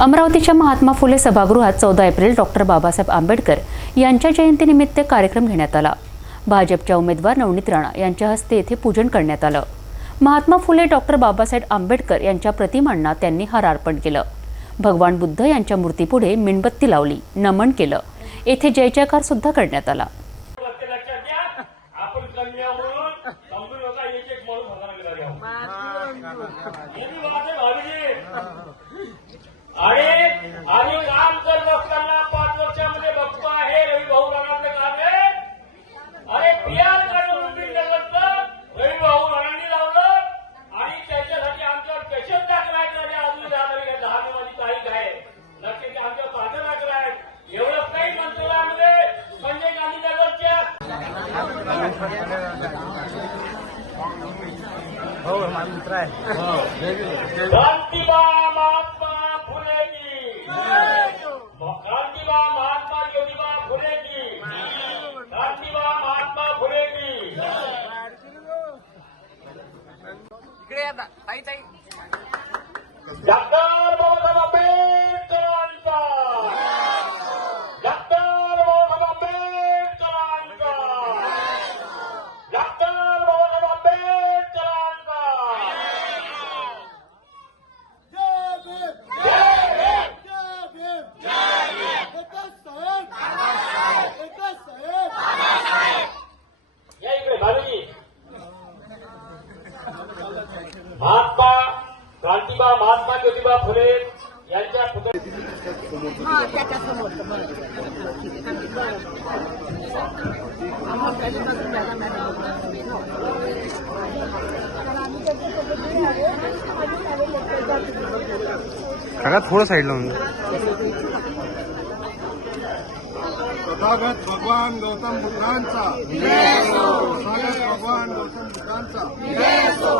अमरावतीच्या महात्मा फुले सभागृहात चौदा एप्रिल डॉक्टर बाबासाहेब आंबेडकर यांच्या जयंतीनिमित्त कार्यक्रम घेण्यात आला. भाजपच्या उमेदवार नवनीत राणा यांच्या हस्ते येथे पूजन करण्यात आलं. महात्मा फुले डॉक्टर बाबासाहेब आंबेडकर यांच्या प्रतिमांना त्यांनी हार अर्पण केलं. भगवान बुद्ध यांच्या मूर्तीपुढे मेणबत्ती लावली नमन केलं. येथे जयजयकार सुद्धा करण्यात आला. ते आणि आम्ही काम करत असताना पाच वर्षामध्ये बघतो आहे रवी भाऊ राणांचं काम आहे. अरे बिहार काढून बिल्डर रवी भाऊ राणांनी लावलं. आणि त्याच्यासाठी आमच्यावर पेशंट टाकलायचं. आणि अजून दहा दहा वाली तारीख आहे. लक्षात घ्या आमच्यावर पाठवणार आहेत एवढंच नाही मंत्रालयामध्ये संजय गांधी नगरच्या क्रांतिबा महात्मा फुले की क्रांतिबा महात्मा ज्योतिबा फुले की क्रांतिबा महात्मा फुले की इकडे या ता- ताई ताई क्रांतिबा महात्मा ज्योतिबा फुले यांच्या हा काका थोडं साईडला होऊन तथागत भगवान गौतम बुद्धांचा. तथागत भगवान गौतम बुद्धांचा. विजय असो.